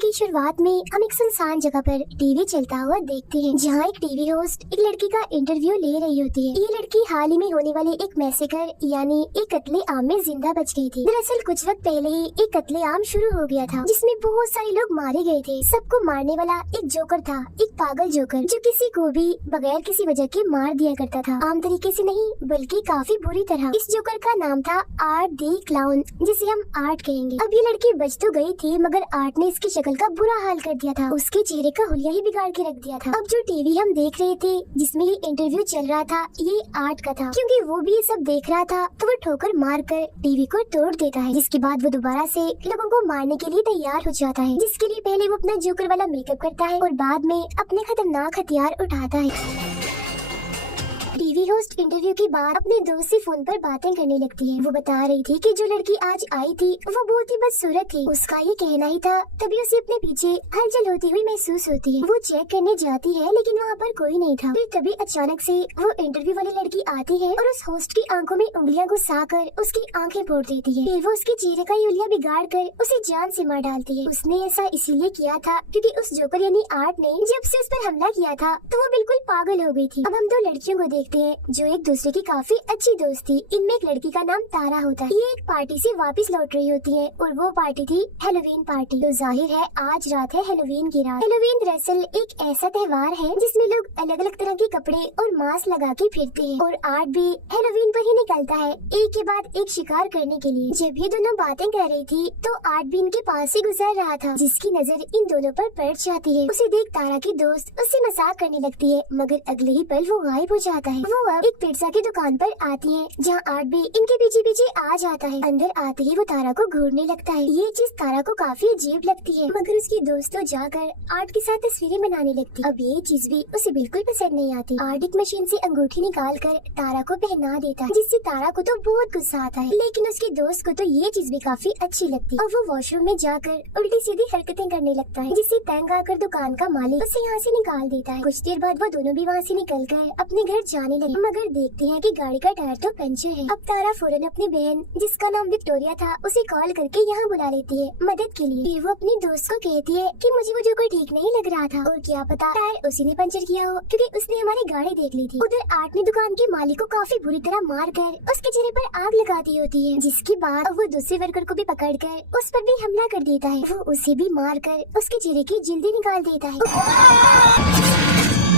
की शुरुआत में हम एक सुनसान जगह पर टीवी चलता हुआ देखते हैं, जहाँ एक टीवी होस्ट एक लड़की का इंटरव्यू ले रही होती है। ये लड़की हाल ही में होने वाले एक मैसेकर यानी एक कत्ले-आम में जिंदा बच गई थी। दरअसल कुछ वक्त पहले ही एक कत्ले-आम शुरू हो गया था, जिसमें बहुत सारे लोग मारे गए थे। सबको मारने वाला एक जोकर था, एक पागल जोकर, जो किसी को भी बगैर किसी वजह के मार दिया करता था। आम तरीके से नहीं, बल्कि काफी बुरी तरह। इस जोकर का नाम था आर्ट दी क्लाउन, जिसे हम आर्ट कहेंगे। अब ये लड़की बच तो गई थी, मगर आर्ट ने इसकी शक्ल का बुरा हाल कर दिया था। उसके चेहरे का हुलिया ही बिगाड़ के रख दिया था। अब जो टीवी हम देख रहे थे, जिसमें ये इंटरव्यू चल रहा था, ये आर्ट का था। क्योंकि वो भी ये सब देख रहा था, तो वो ठोकर मार कर टीवी को तोड़ देता है। जिसके बाद वो दोबारा से लोगों को मारने के लिए तैयार हो जाता है, जिसके लिए पहले वो अपना जोकर वाला मेकअप करता है और बाद में अपने खतरनाक हथियार उठाता है। टीवी होस्ट इंटरव्यू के बाद अपने दोस्त से फोन पर बातें करने लगती है। वो बता रही थी कि जो लड़की आज आई थी वो बहुत ही बदसूरत थी। उसका ये कहना ही था, तभी उसे अपने पीछे हलचल होती हुई महसूस होती है। वो चेक करने जाती है, लेकिन वहाँ पर कोई नहीं था। फिर तभी अचानक से वो इंटरव्यू वाली लड़की आती है और उस होस्ट की आंखों में उंगलियां घुसा कर उसकी आंखें फोड़ देती है। फिर वो उसके चेहरे का यूलिया बिगाड़ कर उसे जान से मार डालती है। उसने ऐसा इसीलिए किया था क्योंकि उस जोकर यानी आर्ट ने जब से उस पर हमला किया था, तो वो बिल्कुल पागल हो गई थी। अब हम दो लड़कियों को देखते हैं जो एक दूसरे की काफी अच्छी दोस्त थी। इनमें एक लड़की का नाम तारा होता है। ये एक पार्टी से वापस लौट रही होती है और वो पार्टी थी हेलोवीन पार्टी। तो जाहिर है आज रात है हेलोवीन की रात। हेलोवीन दरअसल एक ऐसा त्योहार है जिसमें लोग अलग अलग तरह के कपड़े और मास्क लगा के फिरते हैं और आर्ट भी हेलोवीन पर ही निकलता है, एक के बाद एक शिकार करने के लिए। जब ये दोनों बातें कर रही थी, तो आर्ट भी इनके पास से गुजर रहा था, जिसकी नजर इन दोनों पर पड़ जाती है। उसे देख तारा की दोस्त उससे मजाक करने लगती है, मगर अगले ही पल वो गायब हो जाता है। वो अब एक पिज्जा की दुकान पर आती है, जहाँ आर्ट भी इनके पीछे पीछे आ जाता है। अंदर आते ही वो तारा को घूरने लगता है। ये चीज तारा को काफी अजीब लगती है, मगर उसकी दोस्त तो जाकर आर्ट के साथ तस्वीरें बनाने लगती। अब ये चीज भी उसे बिल्कुल पसंद नहीं आती। आर्ट एक मशीन से अंगूठी निकाल कर तारा को पहना देता है, जिससे तारा को तो बहुत गुस्सा आता है, लेकिन उसके दोस्त को तो ये चीज भी काफी अच्छी लगती है। और वो वॉशरूम में जाकर उल्टी सीधी हरकतें करने लगता है, जिससे तंग आकर दुकान का मालिक उसे यहाँ से निकाल देता है। कुछ देर बाद वो दोनों भी वहाँ से निकल कर अपने घर जाने लगे, मगर देखते हैं कि गाड़ी का टायर तो पंचर है। अब तारा फौरन अपनी बहन, जिसका नाम विक्टोरिया था, उसे कॉल करके यहाँ बुला लेती है मदद के लिए। फिर वो अपनी दोस्त को कहती है कि मुझे वो जोकर ठीक नहीं लग रहा था, और क्या पता टायर उसी ने पंचर किया हो, क्योंकि उसने हमारी गाड़ी देख ली थी। उधर आर्ट ने दुकान के मालिक को काफी बुरी तरह मार कर उसके चेहरे पर आग लगा दी होती है, जिसके बाद वो दूसरे वर्कर को भी पकड़ कर उस पर भी हमला कर देता है। वो उसे भी मार कर उसके चेहरे की जिल्दी निकाल देता है।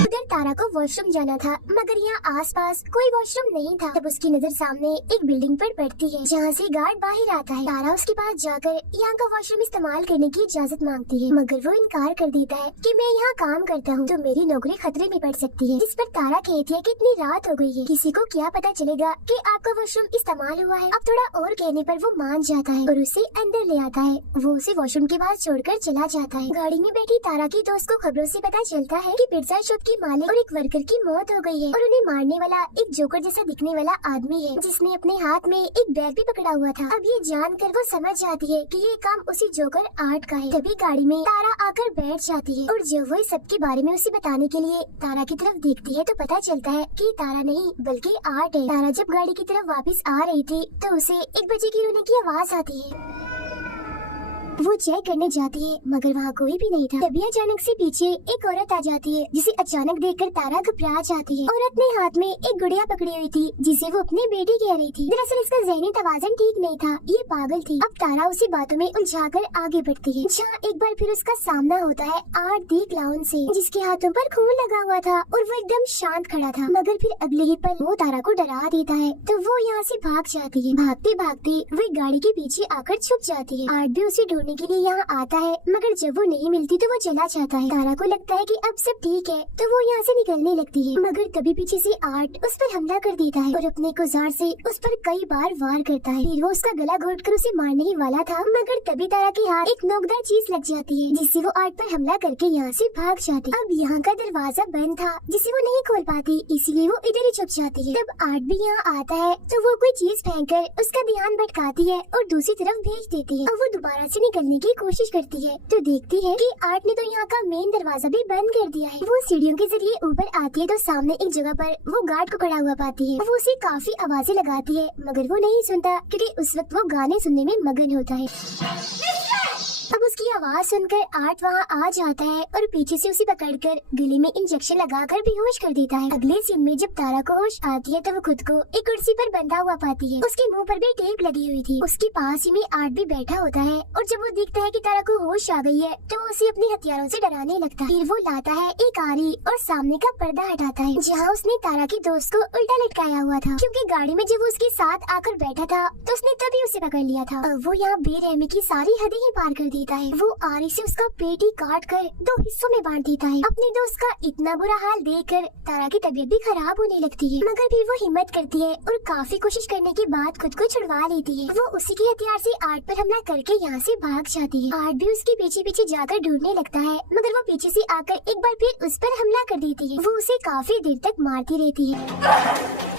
उधर तारा को वॉशरूम जाना था, मगर यहाँ आसपास कोई वॉशरूम नहीं था। तब उसकी नजर सामने एक बिल्डिंग पर पड़ती है, जहाँ से गार्ड बाहर आता है। तारा उसके पास जाकर यहाँ का वॉशरूम इस्तेमाल करने की इजाजत मांगती है, मगर वो इनकार कर देता है कि मैं यहाँ काम करता हूँ, तो मेरी नौकरी खतरे में पड़ सकती है। जिस पर तारा कहती है कि इतनी रात हो गई है, किसी को क्या पता चलेगा कि आपका वॉशरूम इस्तेमाल हुआ है। अब थोड़ा और कहने पर वो मान जाता है और उसे अंदर ले आता है। वो उसे वॉशरूम के बाहर छोड़कर चला जाता है। गाड़ी में बैठी तारा की दोस्त को खबरों से पता चलता है कि पिज्जा शॉप की मालिक और एक वर्कर की मौत हो गई है, और उन्हें मारने वाला एक जोकर जैसा दिखने वाला आदमी है, जिसने अपने हाथ में एक बैग भी पकड़ा हुआ था। अब ये जानकर वो समझ जाती है कि ये काम उसी जोकर आर्ट का है। तभी गाड़ी में तारा आकर बैठ जाती है, और जब वो इस सब के बारे में उसे बताने के लिए तारा की तरफ देखती है, तो पता चलता है कि तारा नहीं बल्कि आर्ट है। तारा जब गाड़ी की तरफ वापस आ रही थी, तो उसे एक बच्चे की रोने की आवाज आती है। वो चेक करने जाती है, मगर वहाँ कोई भी नहीं था। तभी अचानक से पीछे एक औरत आ जाती है, जिसे अचानक देखकर तारा घबरा जाती है। औरत ने हाथ में एक गुड़िया पकड़ी हुई थी, जिसे वो अपनी बेटी कह रही थी। दरअसल इसका ज़हनी तवाज़ुन ठीक नहीं था, ये पागल थी। अब तारा उसी बातों में उलझाकर आगे बढ़ती है, जहाँ एक बार फिर उसका सामना होता है आर्ट दी क्लाउन से, जिसके हाथों पर खून लगा हुआ था और वो एकदम शांत खड़ा था। मगर फिर अगले ही पल वो तारा को डरा देता है, तो वो यहाँ से भाग जाती है। भागते भागते वो गाड़ी के पीछे आकर छुप जाती है। आर्ट भी उसे ढूंढने के लिए यहाँ आता है, मगर जब वो नहीं मिलती तो वो चला जाता है। तारा को लगता है कि अब सब ठीक है, तो वो यहाँ से निकलने लगती है, मगर तभी पीछे से आर्ट उस पर हमला कर देता है और अपने औजार से उस पर कई बार वार करता है। फिर वो उसका गला घोटकर उसे मारने ही वाला था, मगर तभी तारा के हाथ एक नोकदार चीज लग जाती है, जिससे वो आर्ट पर हमला करके यहाँ से भाग जाती। अब यहाँ का दरवाजा बंद था, जिसे वो नहीं खोल पाती, इसीलिए वो इधर ही छुप जाती है। तब आर्ट भी यहाँ आता है, तो वो कोई चीज फेंककर उसका ध्यान भटकाती है और दूसरी तरफ भेज देती है। अब वो दोबारा से निकलने की कोशिश करती है, तो देखती है कि आर्ट ने तो यहाँ का मेन दरवाजा भी बंद कर दिया है। वो सीढ़ियों के जरिए ऊपर आती है, तो सामने एक जगह पर वो गार्ड को खड़ा हुआ पाती है। वो उसे काफी आवाजें लगाती है, मगर वो नहीं सुनता, क्योंकि उस वक्त वो गाने सुनने में मगन होता है। अब उसकी आवाज सुनकर आर्ट वहाँ आ जाता है और पीछे से उसे पकड़कर गले में इंजेक्शन लगाकर बेहोश कर देता है। अगले सीन में जब तारा को होश आती है तो वो खुद को एक कुर्सी पर बंधा हुआ पाती है। उसके मुंह पर भी टेप लगी हुई थी। उसके पास ही में आर्ट भी बैठा होता है और जब वो देखता है कि तारा को होश आ गई है तो वो उसे अपने हथियारों से डराने लगता है। फिर वो लाता है एक आरी और सामने का पर्दा हटाता है जहाँ उसने तारा की दोस्त को उल्टा लटकाया हुआ था, क्योंकि गाड़ी में जब वो उसके साथ आकर बैठा था तो उसने तभी उसे पकड़ लिया था। अब वो यहाँ बेरहमी की सारी हदें ही पार कर देता है। वो आरी से उसका पेट ही काट कर 2 हिस्सों में बांट देता है। अपने दोस्त का इतना बुरा हाल देखकर तारा की तबीयत भी खराब होने लगती है, मगर फिर वो हिम्मत करती है और काफी कोशिश करने के बाद खुद को छुड़वा लेती है। वो उसी के हथियार से आर्ट पर हमला करके यहाँ से भाग जाती है। आर्ट भी उसके पीछे पीछे जाकर ढूंढने लगता है, मगर वो पीछे से आकर एक बार फिर उस पर हमला कर देती है। वो उसे काफी देर तक मारती रहती है।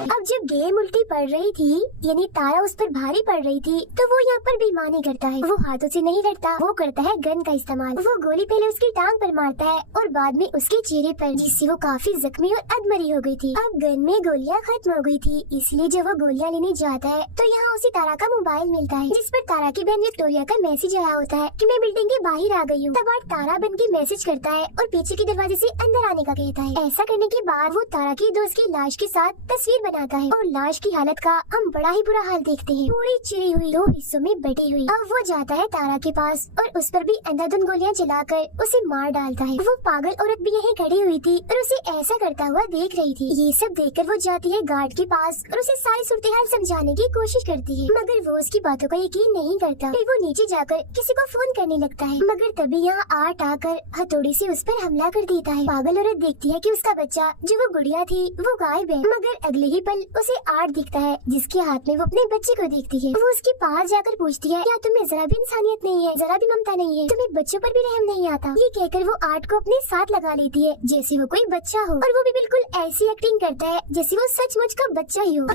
अब जब गेम उल्टी पड़ रही थी, यानी तारा उस पर भारी पड़ रही थी, तो वो यहाँ पर बेईमानी करता है। वो हाथों से नहीं लड़ता, वो करता है गन का इस्तेमाल। वो गोली पहले उसकी टांग पर मारता है और बाद में उसके चेहरे पर, जिससे वो काफी जख्मी और अधमरी हो गई थी। अब गन में गोलियां खत्म हो गई थी, इसलिए जब वो गोलियां लेने जाता है तो यहाँ उसे तारा का मोबाइल मिलता है, जिस पर तारा की बहन विक्टोरिया का मैसेज आया होता है कि मैं बिल्डिंग के बाहर आ गई हूँ। तब आर्ट तारा बन के मैसेज करता है और पीछे के दरवाजे से अंदर आने का कहता है। ऐसा करने के बाद वो तारा की दोस्त की लाश के साथ तस्वीर बनाता है और लाश की हालत का हम बड़ा ही बुरा हाल देखते हैं, पूरी चिरी हुई 2 हिस्सों में बटी हुई। अब वो जाता है तारा के पास और उस पर भी अंधाधुंध गोलियां चलाकर उसे मार डालता है। वो पागल औरत भी यहीं खड़ी हुई थी और उसे ऐसा करता हुआ देख रही थी। ये सब देखकर वो जाती है गार्ड के पास और उसे सारी सूरत-ए-हाल समझाने की कोशिश करती है, मगर वो उसकी बातों का यकीन नहीं करता। फिर वो नीचे जाकर किसी को फोन करने लगता है, मगर तभी यहाँ आर्ट आकर हथौड़ी से उस पर हमला कर देता है। पागल औरत देखती है कि उसका बच्चा जो वो गुड़िया थी वो गायब है, मगर अगले ही पल उसे आर्ट दिखता है जिसके हाथ में वो अपने बच्चे को देखती है। वो उसके पास जाकर पूछती है, क्या तुम्हें जरा भी इंसानियत नहीं है, जरा भी ममता नहीं है, तुम्हें बच्चों पर भी रहम नहीं आता? ये कहकर वो आर्ट को अपने साथ लगा लेती है जैसे वो कोई बच्चा हो, और वो भी बिल्कुल ऐसी एक्टिंग करता है जैसे वो सचमुच का बच्चा ही हो।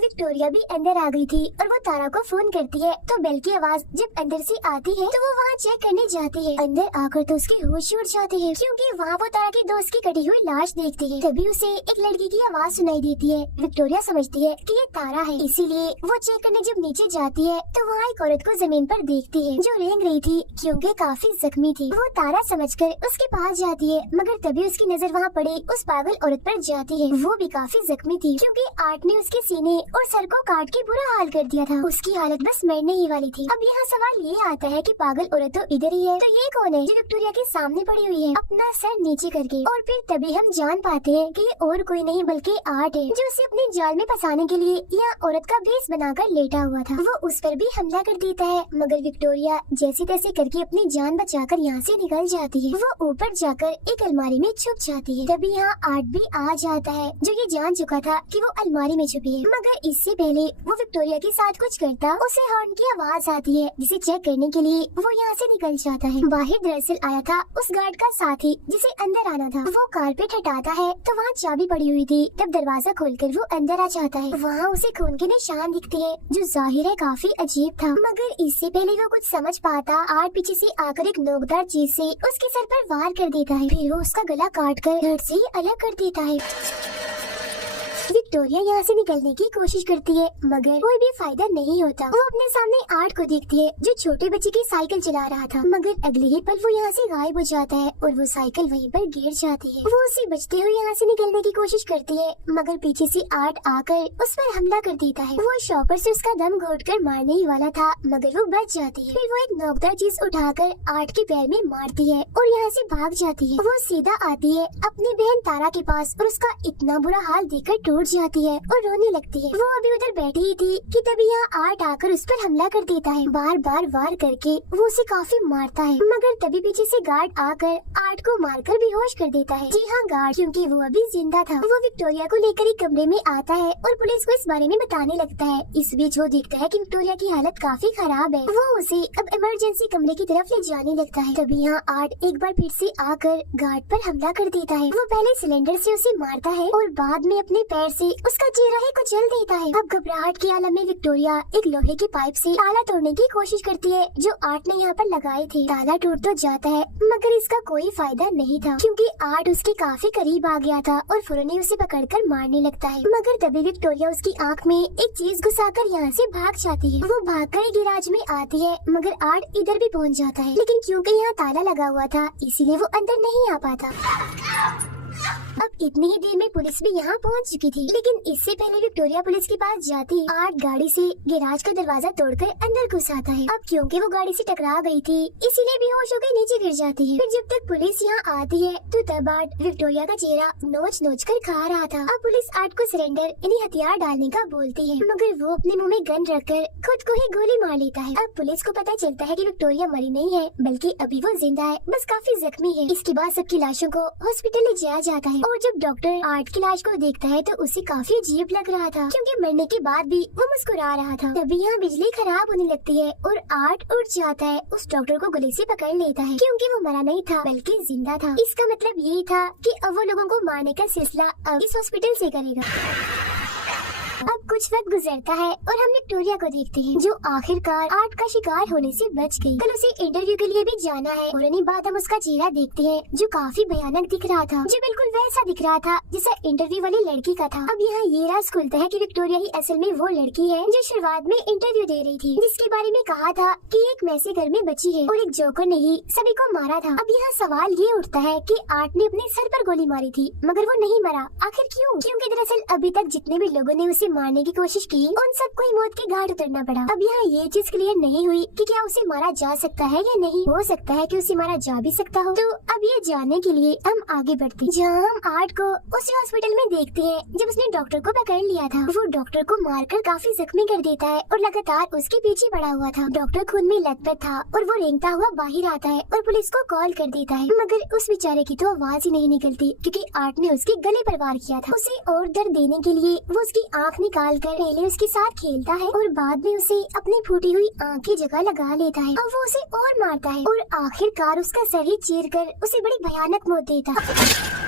विक्टोरिया भी अंदर आ गई थी और वो तारा को फोन करती है, तो बेल की आवाज जब अंदर से आती है तो वो वहाँ चेक करने जाती है। अंदर आकर तो उसके होश उड़ जाते हैं, क्योंकि वहाँ वो तारा की दोस्त की कटी हुई लाश देखती है। तभी उसे एक लड़की की आवाज सुनाई देती है। विक्टोरिया समझती है कि ये तारा है, इसीलिए वो चेक करने जब नीचे जाती है तो वहाँ एक औरत को जमीन पर देखती है जो रेंग रही थी, क्योंकि काफी जख्मी थी। वो तारा समझकर उसके पास जाती है, मगर तभी उसकी नजर वहाँ पड़े उस पागल औरत पर जाती है। वो भी काफी जख्मी थी, क्योंकि आर्ट ने उसके सीने और सर को काट के बुरा हाल कर दिया था। उसकी हालत बस मरने ही वाली थी। अब यहाँ सवाल ये आता है कि पागल औरत तो इधर ही है, तो ये कौन है जो विक्टोरिया के सामने पड़ी हुई है अपना सर नीचे करके? और फिर तभी हम जान पाते हैं कि ये और कोई नहीं बल्कि आर्ट है, जो उसे अपने जाल में फंसाने के लिए यहाँ औरत का भेष बनाकर लेटा हुआ था। वो उस पर भी हमला कर देता है, मगर विक्टोरिया जैसे तैसे करके अपनी जान बचाकर यहाँ से निकल जाती है। वो ऊपर जाकर एक अलमारी में छुप जाती है। तभी यहाँ आर्ट भी आ जाता है, जो ये जान चुका था कि वो अलमारी में छुपी है, मगर इससे पहले वो विक्टोरिया के साथ कुछ करता उसे हॉर्न की आवाज आती है, जिसे चेक करने के लिए वो यहाँ से निकल जाता है। बाहर दरअसल आया था उस गार्ड का साथी जिसे अंदर आना था। वो कारपेट हटाता है तो वहाँ चाबी पड़ी हुई थी। तब दरवाजा खोलकर वो अंदर आ जाता है। वहाँ उसे खून के निशान दिखते हैं, जो जाहिर है काफी अजीब था, मगर इससे पहले वो कुछ समझ पाता आर्ट पीछे से आकर एक नोकदार चीज से उसके सर पर वार कर देता है। फिर वो उसका गला काट कर धड़ से ही अलग कर देता है। विक्टोरिया यहाँ से निकलने की कोशिश करती है, मगर कोई भी फायदा नहीं होता। वो अपने सामने आर्ट को देखती है जो छोटे बच्चे की साइकिल चला रहा था, मगर अगले ही पल वो यहाँ से गायब हो जाता है और वो साइकिल वहीं पर गिर जाती है। वो उसे बचते हुए यहाँ से निकलने की कोशिश करती है, मगर पीछे से आर्ट आकर उस पर हमला कर देता है। वो शॉपर से उसका दम घोटकर मारने ही वाला था, मगर वो बच जाती है। फिर वो एक नोकदार चीज उठाकर आर्ट के पैर में मारती है और यहाँ से भाग जाती है। वो सीधा आती है अपनी बहन तारा के पास और उसका इतना बुरा हाल देखकर टूट जाती है और रोने लगती है। वो अभी उधर बैठी ही थी कि तभी यहाँ आर्ट आकर उस पर हमला कर देता है। बार बार वार करके वो उसे काफी मारता है, मगर तभी पीछे से गार्ड आकर आर्ट को मारकर बेहोश कर देता है। जी हाँ, गार्ड, क्योंकि वो अभी जिंदा था। वो विक्टोरिया को लेकर एक कमरे में आता है और पुलिस को इस बारे में बताने लगता है। इस बीच वो देखता है कि विक्टोरिया की हालत काफी खराब है। वो उसे अब इमरजेंसी कमरे की तरफ ले जाने लगता है। तभी यहाँ आर्ट एक बार फिर से आकर गार्ड पर हमला कर देता है। वो पहले सिलेंडर से उसे मारता है और बाद में अपने पैर से उसका चेहरा ही कुचल देता है। अब घबराहट के आलम में विक्टोरिया एक लोहे की पाइप से ताला तोड़ने की कोशिश करती है जो आर्ट ने यहाँ पर लगाए थे। ताला टूट तो जाता है मगर इसका कोई फायदा नहीं था क्योंकि आर्ट उसके काफी करीब आ गया था और फौरन उसे पकड़कर मारने लगता है। मगर तभी विक्टोरिया उसकी आंख में एक चीज घुसाकर यहाँ से भाग जाती है। वो भागकर गिराज में आती है मगर आर्ट इधर भी पहुँच जाता है, लेकिन क्योंकि यहाँ ताला लगा हुआ था इसीलिए वो अंदर नहीं आ पाता। अब इतनी ही देर में पुलिस भी यहाँ पहुँच चुकी थी, लेकिन इससे पहले विक्टोरिया पुलिस के पास जाती आर्ट गाड़ी से गैराज का दरवाजा तोड़कर अंदर घुस आता है। अब क्योंकि वो गाड़ी से टकरा गई थी इसीलिए बेहोश होकर नीचे गिर जाती है। फिर जब तक पुलिस यहाँ आती है तो तब आर्ट विक्टोरिया का चेहरा नोच नोच कर खा रहा था। अब पुलिस आर्ट को सरेंडर यानी हथियार डालने का बोलती है मगर वो अपने मुँह में गन रखकर खुद को ही गोली मार लेता है। अब पुलिस को पता चलता है कि विक्टोरिया मरी नहीं है बल्कि अभी वो जिंदा है, बस काफी जख्मी है। इसके बाद सबकी लाशों को हॉस्पिटल ले जाया जाता है और जब डॉक्टर आर्ट की लाश को देखता है तो उसे काफी अजीब लग रहा था क्योंकि मरने के बाद भी वो मुस्कुरा रहा था। तभी यहाँ बिजली खराब होने लगती है और आर्ट उठ जाता है, उस डॉक्टर को गले से पकड़ लेता है क्योंकि वो मरा नहीं था बल्कि जिंदा था। इसका मतलब यही था कि अब वो लोगों को मारने का सिलसिला अब इस हॉस्पिटल से करेगा। अब कुछ वक्त गुजरता है और हम विक्टोरिया को देखते हैं जो आखिरकार आर्ट का शिकार होने से बच गई। कल उसे इंटरव्यू के लिए भी जाना है और इन्हीं बाद हम उसका चेहरा देखते हैं जो काफी भयानक दिख रहा था, जो बिल्कुल वैसा दिख रहा था जैसा इंटरव्यू वाली लड़की का था। अब यहाँ ये राज खुलता है कि विक्टोरिया ही असल में वो लड़की है जो शुरुआत में इंटरव्यू दे रही थी, जिसके बारे में कहा था कि एक मैसे घर में बची है और एक जोकर ने ही सभी को मारा था। अब यहाँ सवाल ये उठता है कि आर्ट ने अपने सर पर गोली मारी थी मगर वो नहीं मरा, आखिर क्यों? क्योंकि दरअसल अभी तक जितने भी लोगों ने उसे मारने की कोशिश की उन सबको ही मौत के घाट उतरना पड़ा। अब यहाँ ये चीज क्लियर नहीं हुई कि क्या उसे मारा जा सकता है या नहीं। हो सकता है कि उसे मारा जा भी सकता हो। तो अब ये जानने के लिए हम आगे बढ़ते हैं जहाँ हम आर्ट को उसी हॉस्पिटल में देखते हैं जब उसने डॉक्टर को पकड़ लिया था। वो डॉक्टर को मारकर काफी जख्मी कर देता है और लगातार उसके पीछे पड़ा हुआ था। डॉक्टर खून में लथपथ था और वो रेंगता हुआ बाहर आता है और पुलिस को कॉल कर देता है मगर उस बेचारे की तो आवाज ही नहीं निकलती क्योंकि आर्ट ने उसके गले पर वार किया था। उसे और दर्द देने के लिए वो उसकी आँख निकाल कर पहले उसके साथ खेलता है और बाद में उसे अपनी फूटी हुई आँख की जगह लगा लेता है। अब वो उसे और मारता है और आखिरकार उसका सर ही चीर कर उसे बड़ी भयानक मौत देता है।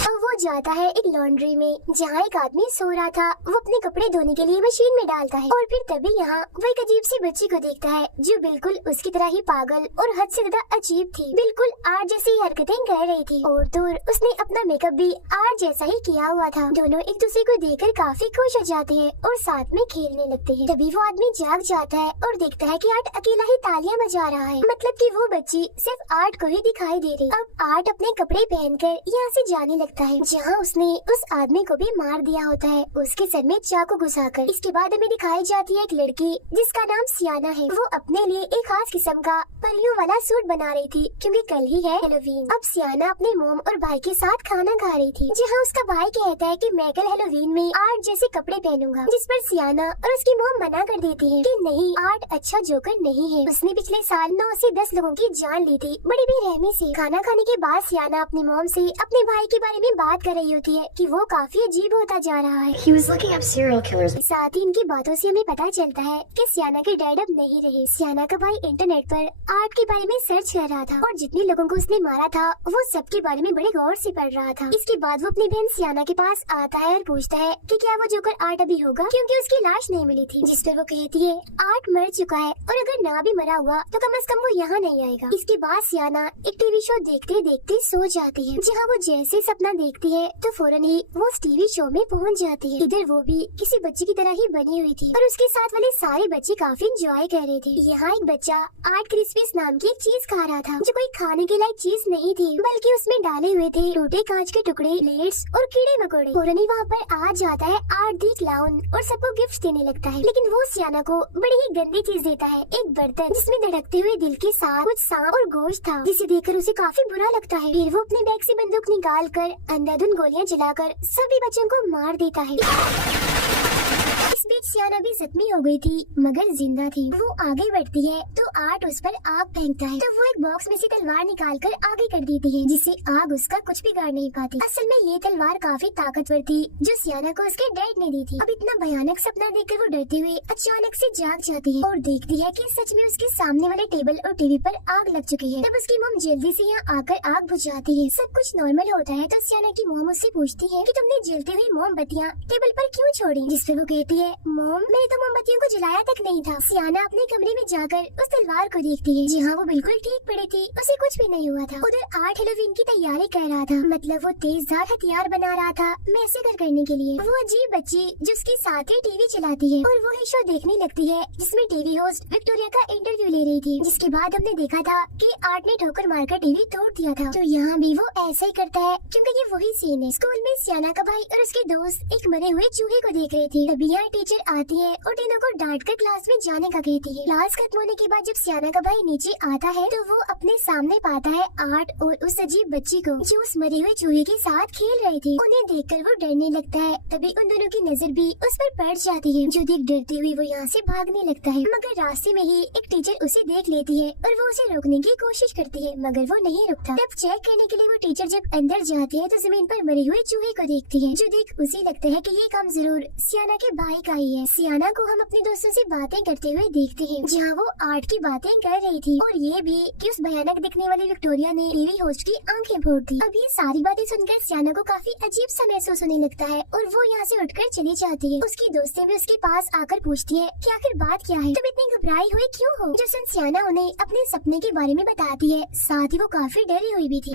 अब वो जाता है एक लॉन्ड्री में जहाँ एक आदमी सो रहा था। वो अपने कपड़े धोने के लिए मशीन में डालता है और फिर तभी यहाँ वो एक अजीब सी बच्ची को देखता है जो बिल्कुल उसकी तरह ही पागल और हद से ज्यादा अजीब थी। बिल्कुल आर्ट जैसी हरकतें कर रही थी और तो उसने अपना मेकअप भी आर्ट जैसा ही किया हुआ था। दोनों एक दूसरे को देखकर काफी खुश हो जाते हैं और साथ में खेलने लगते हैं। तभी वो आदमी जाग जाता है और देखता है कि आर्ट अकेला ही तालियां बजा रहा है, मतलब कि वो बच्ची सिर्फ आर्ट को ही दिखाई दे रही। अब आर्ट अपने कपड़े पहनकर यहाँ से जाने लगता है जहाँ उसने उस आदमी को भी मार दिया होता है उसके सर में चाकू घुसाकर। इसके बाद हमें दिखाई जाती है एक लड़की जिसका नाम सियाना है। वो अपने लिए एक खास किस्म का परियों वाला सूट बना रही थी क्योंकि कल ही है हेलोवीन। अब सियाना अपने मोम और भाई के साथ खाना खा रही थी जहाँ उसका भाई कहता है कि मैं कल हेलोवीन में आर्ट जैसे कपड़े पहनूंगा, जिस पर सियाना और उसकी मोम मना कर देती है कि नहीं, आर्ट अच्छा जोकर नहीं है। उसने पिछले साल 9 से 10 लोगों की जान ली थी बड़ी बेरहमी से। खाना खाने के बाद सियाना अपनी मोम से अपने भाई के बारे में बात कर रही होती है कि वो काफी अजीब होता जा रहा है। He was looking up serial killers. साथ ही इनकी बातों से हमें पता चलता है कि सियाना के डैड अब नहीं रहे। सियाना का भाई इंटरनेट पर आर्ट के बारे में सर्च कर रहा था और जितने लोगों को उसने मारा था वो सबके बारे में बड़े गौर से पढ़ रहा था। इसके बाद वो अपनी बहन सियाना के पास आता है और पूछता है कि क्या वो जोकर आर्ट अभी होगा, क्योंकि उसकी लाश नहीं मिली थी। जिस पर वो कहती है आर्ट मर चुका है और अगर ना भी मरा हुआ तो कम से कम वो यहाँ नहीं आएगा। इसके बाद सियाना एक टीवी शो देखते देखते सो जाती है जहाँ वो जैसे सपना देखती है तो फौरन ही वो उस टीवी शो में पहुँच जाती है। इधर वो भी किसी बच्चे की तरह ही बनी हुई थी और उसके साथ वाले सारे बच्चे काफी एंजॉय कर रहे थे। यहाँ एक बच्चा आर्ट क्रिस्पीज नाम की एक चीज खा रहा था जो कोई खाने के लायक चीज नहीं थी बल्कि उसमें डाले हुए थे टूटे कांच के टुकड़े, प्लेट्स और कीड़े मकोड़े। फौरन ही वहाँ पर आ जाता है आर्ट दी क्लाउन और सबको गिफ्ट देने लगता है, लेकिन वो सियाना को बड़ी ही गंदी चीज देता है, एक बर्तन जिसमें धड़कते हुए दिल के साथ कुछ सांप और गोश्त था, जिसे देखकर उसे काफी बुरा लगता है। फिर वो अपने बैग से बंदूक निकाल कर अंधाधुंध गोलियां जलाकर सभी बच्चों को मार देता है। इस बीच सियाना भी जख्मी हो गई थी मगर जिंदा थी। वो आगे बढ़ती है तो आर्ट उस पर आग फेंकता है, तो वो एक बॉक्स में से तलवार निकाल कर आगे कर देती है, जिससे आग उसका कुछ बिगाड़ नहीं पाती। असल में ये तलवार काफी ताकतवर थी जो सियाना को उसके डैड ने दी थी। अब इतना भयानक सपना देखकर वो डरते हुए अचानक से जाग जाती है और देखती है कि सच में उसके सामने वाले टेबल और टीवी पर आग लग चुकी है। तब उसकी मॉम जल्दी से यहाँ आकर आग बुझाती है। सब कुछ नॉर्मल होता है तो सियाना की मॉम उससे पूछती है कि तुमने जलती हुई मोमबत्तियाँ टेबल पर क्यों छोड़ी, जिस पर वो कहती है मॉम मैंने तो मोमबत्तियों को जलाया तक नहीं था। सियाना अपने कमरे में जाकर उस तलवार को देखती है, जी हाँ वो बिल्कुल ठीक पड़ी थी, उसे कुछ भी नहीं हुआ था। उधर आर्ट हेलोवीन की तैयारी कर रहा था, मतलब वो तेजधार हथियार बना रहा था मैसेकर करने के लिए। वो अजीब बच्ची जिसके साथ ही टीवी चलाती है और वो ही शो देखने लगती है जिसमें टीवी होस्ट विक्टोरिया का इंटरव्यू ले रही थी, जिसके बाद हमने देखा था कि आर्ट ने ठोकर मारकर टीवी तोड़ दिया था। तो यहाँ भी वो ऐसा ही करता है क्योंकि ये वही सीन है। स्कूल में सियाना का भाई और उसके दोस्त एक मरे हुए चूहे को देख रहे थे, तभी यहाँ टीचर आती है और तीनों को डांट कर क्लास में जाने का कहती है। क्लास खत्म होने के बाद जब सियाना का भाई नीचे आता है तो वो अपने सामने पाता है आर्ट और उस अजीब बच्ची को जो उस मरे हुए चूहे के साथ खेल रही थी। उन्हें देखकर वो डरने लगता है, तभी उन दोनों की नजर भी उस पर पड़ जाती है, जो देख डरते हुए वो यहाँ से भागने लगता है। मगर रास्ते में ही एक टीचर उसे देख लेती है और वो उसे रोकने की कोशिश करती है मगर वो नहीं रुकता। तब चेक करने के लिए वो टीचर जब अंदर जाती है तो जमीन पर मरे हुए चूहे को देखती है, जो देख उसे लगता है कि ये काम जरूर सियाना के भाई का ही है। सियाना को हम अपने दोस्तों से बातें करते हुए देखते हैं जहाँ वो आर्ट की बातें कर रही थी और ये भी कि उस भयानक दिखने वाली विक्टोरिया ने टीवी होस्ट की आंखें फोड़ दी। अब ये सारी बातें सुनकर सियाना को काफी अजीब सा महसूस होने लगता है और वो यहाँ से उठकर चली जाती है। उसकी दोस्तें भी उसके पास आकर पूछती है कि आखिर बात क्या है, तुम इतनी घबराई हुई क्यों हो। जो सुन सियाना उन्हें अपने सपने के बारे में बताती है, साथ ही वो काफी डरी हुई भी थी।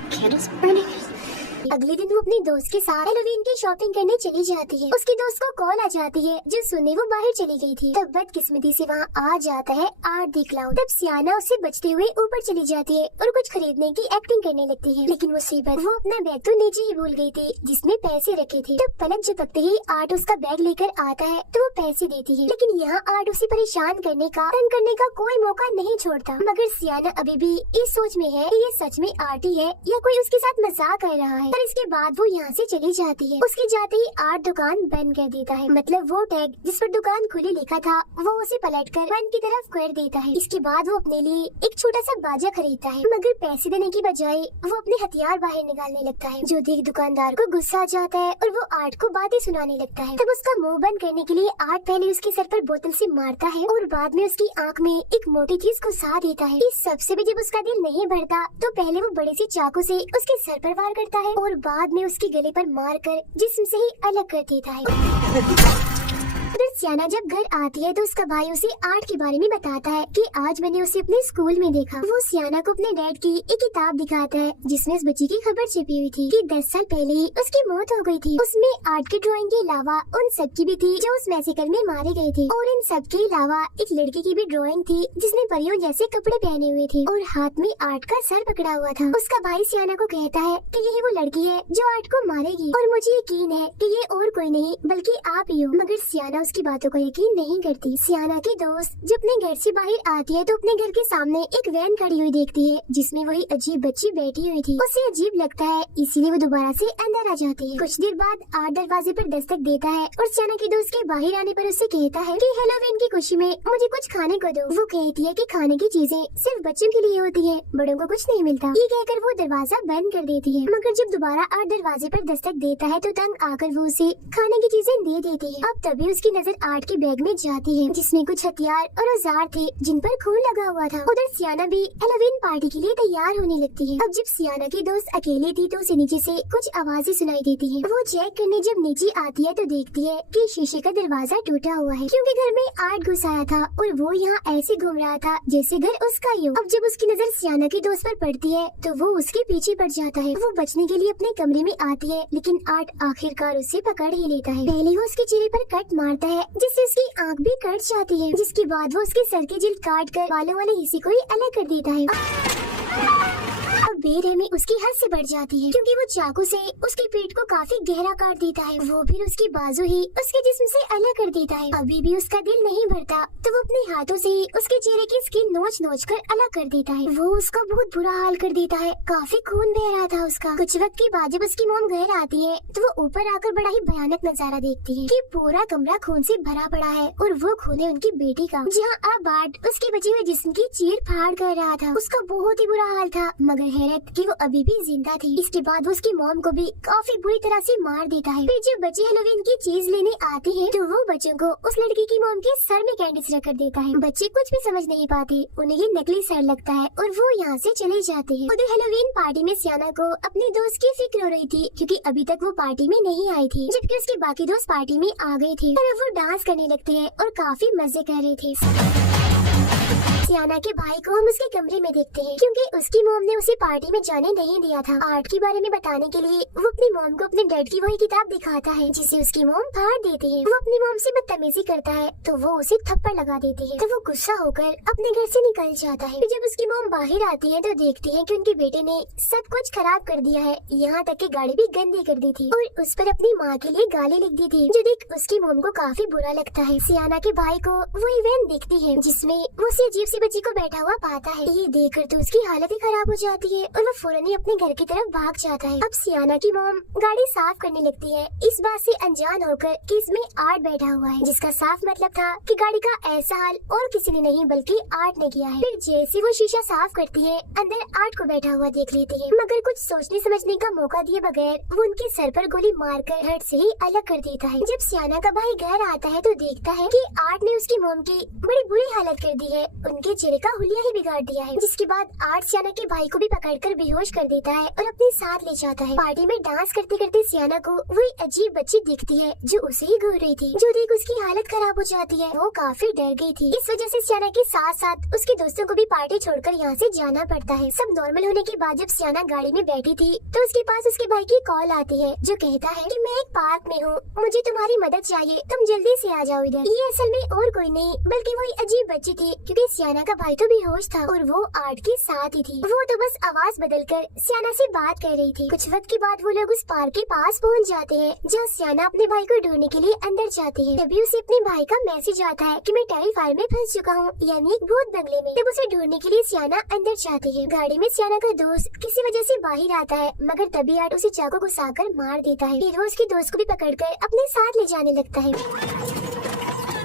अगले दिन वो अपने दोस्त के साथ हेलोवीन की शॉपिंग करने चली जाती है। उसके दोस्त को कॉल आ जाती है जो सुनने वो बाहर चली गई थी। तब बदकिस्मती से वहाँ आ जाता है आर्ट द क्लाउन। तब सियाना उससे बचते हुए ऊपर चली जाती है और कुछ खरीदने की एक्टिंग करने लगती है, लेकिन मुसीबत वो अपना बैग तो नीचे ही भूल गई थी जिसमें पैसे रखे थे। तब पलक झपकते ही आर्ट उसका बैग लेकर आता है तो वो पैसे देती है, लेकिन यहाँ आर्ट उसे परेशान करने का तंग करने का कोई मौका नहीं छोड़ता। मगर सियाना अभी भी इस सोच में है कि ये सच में आर्ट ही है या कोई उसके साथ मजाक कर रहा है। पर इसके बाद वो यहाँ से चली जाती है। उसके जाते ही आर्ट दुकान बंद कर देता है, मतलब वो टैग जिस पर दुकान खुली लिखा था वो उसे पलटकर बंद की तरफ कर देता है। इसके बाद वो अपने लिए एक छोटा सा बाजा खरीदता है, मगर पैसे देने की बजाय वो अपने हथियार बाहर निकालने लगता है, जो देख दुकानदार को गुस्सा आ जाता है और वो आर्ट को बातें सुनाने लगता है। तब उसका मुंह बंद करने के लिए आर्ट पहले उसके सर पर बोतल से मारता है और बाद में उसकी आंख में एक मोटी चीज घुसा देता है। इस सबसे भी जब उसका दिल नहीं भरता तो पहले वो बड़े से चाकू से उसके सर पर वार करता है और बाद में उसके गले पर मारकर जिस्म से ही अलग कर देता है। उधर सियाना जब घर आती है तो उसका भाई उसे आर्ट के बारे में बताता है कि आज मैंने उसे अपने स्कूल में देखा। वो सियाना को अपने डैड की एक किताब दिखाता है जिसमें उस बच्ची की खबर छिपी हुई थी कि 10 साल पहले ही उसकी मौत हो गई थी। उसमें आर्ट की ड्राइंग के अलावा उन सब की भी थी जो उस मैसेकर में मारे गए थे, और इन सब के अलावा एक लड़की की भी ड्राइंग थी जिसने परियों जैसे कपड़े पहने हुए थे और हाथ में आर्ट का सर पकड़ा हुआ था। उसका भाई सियाना को कहता है कि यही वो लड़की है जो आर्ट को मारेगी और मुझे यकीन है कि ये और कोई नहीं बल्कि आप ही हो। मगर सियाना उसकी बातों को यकीन नहीं करती। सियाना की दोस्त जब अपने घर से बाहर आती है तो अपने घर के सामने एक वैन खड़ी हुई देखती है जिसमें वही अजीब बच्ची बैठी हुई थी। उसे अजीब लगता है इसीलिए वो दोबारा से अंदर आ जाती है। कुछ देर बाद आर्ट दरवाजे पर दस्तक देता है और सियाना की दोस्त के बाहर आने पर उससे कहता है कि हेलोवीन की खुशी में मुझे कुछ खाने को दो। वो कहती है कि खाने की चीजें सिर्फ बच्चों के लिए होती है, बड़ों को कुछ नहीं मिलता। ये कहकर वो दरवाजा बंद कर देती है, मगर जब दोबारा आर्ट दरवाजे पर दस्तक देता है तो तंग आकर वो उसे खाने की चीजें दे देती है। अब तभी उसकी नजर आर्ट के बैग में जाती है जिसमें कुछ हथियार और औजार थे जिन पर खून लगा हुआ था। उधर सियाना भी हेलोवीन पार्टी के लिए तैयार होने लगती है। अब जब सियाना की दोस्त अकेली थी तो उसे नीचे से कुछ आवाजें सुनाई देती है। वो चेक करने जब नीचे आती है तो देखती है कि शीशे का दरवाजा टूटा हुआ है क्योंकि घर में आर्ट घुस आया था और वो यहाँ ऐसे घूम रहा था जैसे घर उसका ही हो। अब जब उसकी नजर सियाना की दोस्त पर पड़ती है तो वो उसके पीछे पड़ जाता है। वो बचने के लिए अपने कमरे में आती है, लेकिन आर्ट आखिरकार उसे पकड़ ही लेता है। पहले वो उसके चेहरे पर कट मारता है जिससे उसकी आंख भी कट जाती है, जिसके बाद वो उसके सर की जिल्द काट कर बालों वाले हिस्से को ही अलग कर देता है। अब बेरहमी उसकी हद से बढ़ जाती है क्योंकि वो चाकू से उसकी पीठ को काफी गहरा काट देता है। वो फिर उसकी बाजू ही उसके जिस्म से अलग कर देता है। अभी भी उसका दिल नहीं भरता तो वो अपने हाथों से उसके चेहरे की स्किन नोच नोच कर अलग कर देता है। वो उसका बहुत बुरा हाल कर देता है, काफी खून बह रहा था उसका। कुछ वक्त के बाद जब उसकी मॉम घर आती है तो वो ऊपर आकर बड़ा ही भयानक नजारा देखती है कि पूरा कमरा खून से भरा पड़ा है और वो खून है उनकी बेटी का, जहाँ अब बार्ट उसके बचे हुए जिस्म की चीर फाड़ कर रहा था। उसका बहुत ही बुरा हाल था, मगर हैरत कि वो अभी भी जिंदा थी। इसके बाद वो उसकी मॉम को भी काफी बुरी तरह से मार देता है। फिर जब बच्चे हेलोवीन की चीज लेने आते हैं तो वो बच्चों को उस लड़की की मॉम के सर में कैंडीज रख कर देता है। बच्चे कुछ भी समझ नहीं पाते, उन्हें ये नकली सर लगता है और वो यहाँ से चले जाते हैं। उधर हेलोवीन पार्टी में सियाना को अपने दोस्त की फिक्र हो रही थी क्योंकि अभी तक वो पार्टी में नहीं आई थी, जबकि उसके बाकी दोस्त पार्टी में आ गए थे और वो डांस करने लगते हैं और काफी मजे कर रहे थे। सियाना के भाई को हम उसके कमरे में देखते हैं क्योंकि उसकी मॉम ने उसे पार्टी में जाने नहीं दिया था। आर्ट के बारे में बताने के लिए वो अपनी मॉम को अपने डैड की वही किताब दिखाता है जिसे उसकी मॉम फाड़ देती है। वो अपनी मॉम से बदतमीजी करता है तो वो उसे थप्पड़ लगा देती है तो वो गुस्सा होकर अपने घर से निकल जाता है। जब उसकी मॉम बाहर आती है तो देखती है कि उनके बेटे ने सब कुछ खराब कर दिया है, यहाँ तक कि गाड़ी भी गंदी कर दी थी और उस पर अपनी माँ के लिए गाली लिख दी थी, जो देख उसकी मॉम को काफी बुरा लगता है। सियाना के भाई को वो इवेंट दिखती है जिसमें वो उसी अजीब सी बच्ची को बैठा हुआ पाता है। ये देखकर तो उसकी हालत ही खराब हो जाती है और वो फौरन ही अपने घर की तरफ भाग जाता है। अब सियाना की मॉम गाड़ी साफ करने लगती है, इस बात से अनजान होकर कि इसमें आर्ट बैठा हुआ है, जिसका साफ मतलब था कि गाड़ी का ऐसा हाल और किसी ने नहीं बल्कि आर्ट ने किया है। फिर जैसे वो शीशा साफ करती है अंदर आर्ट को बैठा हुआ देख लेती है, मगर कुछ सोचने समझने का मौका दिए बगैर वो उनके सर पर गोली मारकर हट से ही अलग कर देता है। जब सियाना का भाई घर आता है तो देखता है कि आर्ट ने उसकी मॉम की बड़ी बुरी हालत कर दी है, उनके चेहरे का हुलिया ही बिगाड़ दिया है। जिसके बाद आर्ट सियाना के भाई को भी पकड़कर बेहोश कर देता है और अपने साथ ले जाता है। पार्टी में डांस करते करते सियाना को वही अजीब बच्ची दिखती है जो उसे ही घूर रही थी, जो देख उसकी हालत खराब हो जाती है। वो काफी डर गई थी, इस वजह से सियाना के साथ साथ उसके दोस्तों को भी पार्टी छोड़कर यहाँ से जाना पड़ता है। सब नॉर्मल होने के बाद जब सियाना गाड़ी में बैठी थी तो उसके पास उसके भाई की कॉल आती है जो कहता है कि मैं एक पार्क में हूँ, मुझे तुम्हारी मदद चाहिए, तुम जल्दी से आ जाओ इधर। ये असल में और कोई नहीं बल्कि वही अजीब बच्ची थी क्योंकि सियाना का भाई तो बेहोश था और वो आर्ट के साथ ही थी। वो तो बस आवाज बदलकर सियाना से बात कर रही थी। कुछ वक्त के बाद वो लोग उस पार्क के पास पहुंच जाते हैं जहाँ सियाना अपने भाई को ढूंढने के लिए अंदर जाती है। तभी उसे अपने भाई का मैसेज आता है कि मैं टेरिफायर में फंस चुका हूँ, यानी एक भूत बंगले में। तब उसे ढूंढने के लिए सियाना अंदर जाती है। गाड़ी में सियाना का दोस्त किसी वजह से बाहर आता है, मगर तभी आर्ट उसे चाकू घुसाकर मार देता है। फिर वो उसके दोस्त को भी पकड़कर अपने साथ ले जाने लगता है,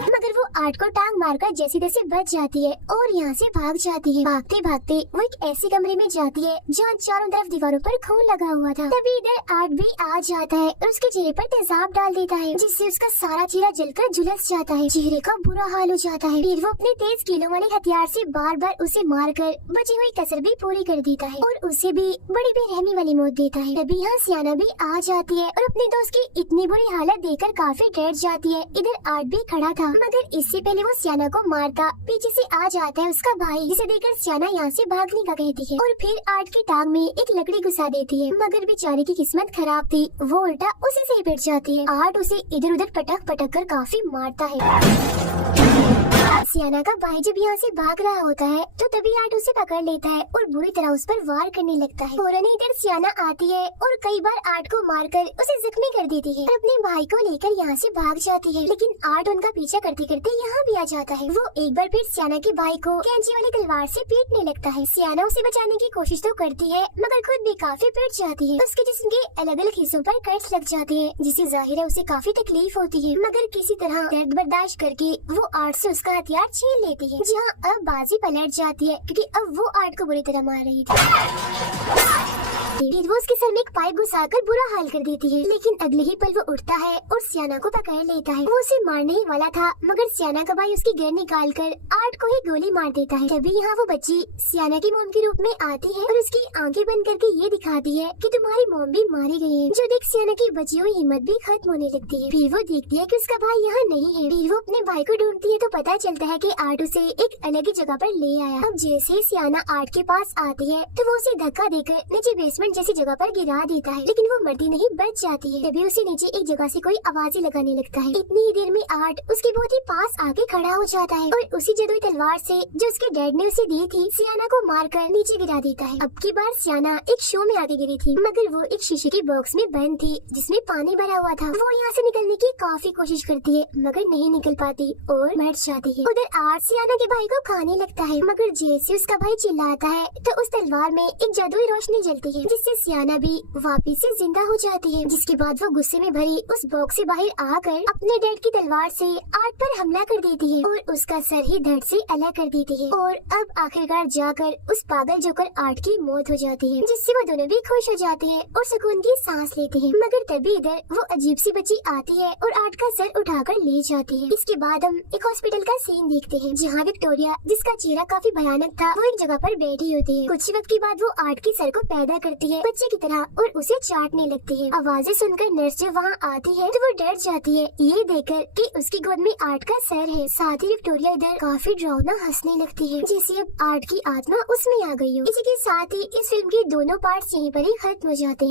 मगर वो आर्ट को टांग मारकर जैसे तैसे बच जाती है और यहाँ से भाग जाती है। भागते भागते वो एक ऐसे कमरे में जाती है जहाँ चारों तरफ दीवारों पर खून लगा हुआ था। तभी इधर आर्ट भी आ जाता है और उसके चेहरे पर तेजाब डाल देता है जिससे उसका सारा चेहरा जलकर झुलस जाता है। चेहरे का बुरा हाल हो जाता है। फिर वो अपने तेज कीलों वाले हथियार से बार बार उसे मारकर बची हुई कसर भी पूरी कर देता है और उसे भी बड़ी बेरहमी वाली मौत देता है। तभी यहाँ सियाना भी आ जाती है और अपने दोस्त की इतनी बुरी हालत देखकर काफी डर जाती है। इधर आर्ट भी खड़ा था, मगर इससे पहले वो सियाना को मारता पीछे से आ जाता है उसका भाई, जिसे देखकर सियाना यहाँ से भागने का कहती है और फिर आर्ट की टांग में एक लकड़ी घुसा देती है, मगर बेचारे की किस्मत खराब थी, वो उल्टा उसी से ही पिट जाती है। आर्ट उसे इधर उधर पटक पटक कर काफी मारता है। सियाना का भाई जब यहाँ से भाग रहा होता है तो तभी आर्ट उसे पकड़ लेता है और बुरी तरह उस पर वार करने लगता है। फौरन इधर सियाना आती है और कई बार आर्ट को मारकर उसे जख्मी कर देती है और अपने भाई को लेकर यहाँ से भाग जाती है, लेकिन आर्ट उनका पीछा करते करते यहाँ भी आ जाता है। वो एक बार फिर सियाना के भाई को कैंची वाली तलवार से पीटने लगता है। सियाना उसे बचाने की कोशिश तो करती है मगर खुद भी काफी पिट जाती है। उसके जिस्म के अलग अलग हिस्सों पर कट्स लग जाते हैं जिससे जाहिर है उसे काफी तकलीफ होती है, मगर किसी तरह दर्द बर्दाश्त करके वो आर्ट से उसका हथियार छीन लेती है, जहाँ अब बाजी पलट जाती है क्योंकि अब वो आर्ट को बुरी तरह मार रही थी। फिर वो उसके सर में एक पाइप घुसाकर बुरा हाल कर देती है, लेकिन अगले ही पल वो उठता है और सियाना को पकड़ लेता है। वो उसे मारने ही वाला था मगर सियाना का भाई उसकी गन निकाल कर आर्ट को ही गोली मार देता है। तभी यहाँ वो बच्ची सियाना की मोम के रूप में आती है और उसकी आंखें बंद करके ये दिखाती है कि तुम्हारी मोम भी मारी गई है, जो देख सियाना की बची हुई हिम्मत भी खत्म होने लगती है। फिर वो देखती है कि उसका भाई यहाँ नहीं है। फिर वो अपने भाई को ढूंढती है तो पता चलता है कि आर्ट उसे एक अलग ही जगह पर ले आया। अब जैसे सियाना आर्ट के पास आती है तो वो उसे धक्का देकर नीचे बेसमेंट बेसमेंट जैसी जगह पर गिरा देता है, लेकिन वो मरती नहीं, बच जाती है। तभी उसे नीचे एक जगह से कोई आवाजें लगाने लगता है। इतनी ही देर में आर्ट उसके बहुत ही पास आके खड़ा हो जाता है और उसी जादुई तलवार से जो उसके डैड ने उसे दी थी, सियाना को मारकर नीचे गिरा देता है। अब की बार सियाना एक शो में आके गिरी थी, मगर वो एक शीशे के बॉक्स में बंद थी जिसमें पानी भरा हुआ था। वो यहाँ से निकलने की काफी कोशिश करती है, मगर नहीं निकल पाती और मर जाती है। उधर आर्ट सियाना के भाई को खाने लगता है, मगर जैसे उसका भाई चिल्लाता है तो उस तलवार में एक जादुई रोशनी जलती है, जिससे सियाना भी वापिस से जिंदा हो जाती है। जिसके बाद वो गुस्से में भरी उस बॉक्स से बाहर आकर अपने डैड की तलवार से आर्ट पर हमला कर देती है और उसका सर ही धड़ से अलग कर देती है। और अब आखिरकार जाकर उस पागल जोकर आर्ट की मौत हो जाती है, जिससे वो दोनों भी खुश हो जाते हैं और सुकून की सांस लेते हैं। मगर तभी इधर वो अजीब सी बच्ची आती है और आर्ट का सर उठाकर ले जाती है। इसके बाद हम एक हॉस्पिटल का सीन देखते हैं, जहाँ विक्टोरिया, जिसका चेहरा काफी भयानक था, वो एक जगह पर बैठी होती है। कुछ वक्त के बाद वो आर्ट के सर को पैदा करती है बच्चे की तरह और उसे चाटने लगती है। आवाजें सुनकर नर्स जब वहाँ आती है तो वो डर जाती है ये देखकर कि उसकी गोद में आर्ट का सर है। साथ ही विक्टोरिया इधर काफी डरावना हंसने लगती है, जैसे अब आर्ट की आत्मा उसमें आ गई हो। इसी के साथ ही इस फिल्म के दोनों पार्ट्स यहीं पर ही खत्म हो जाते हैं।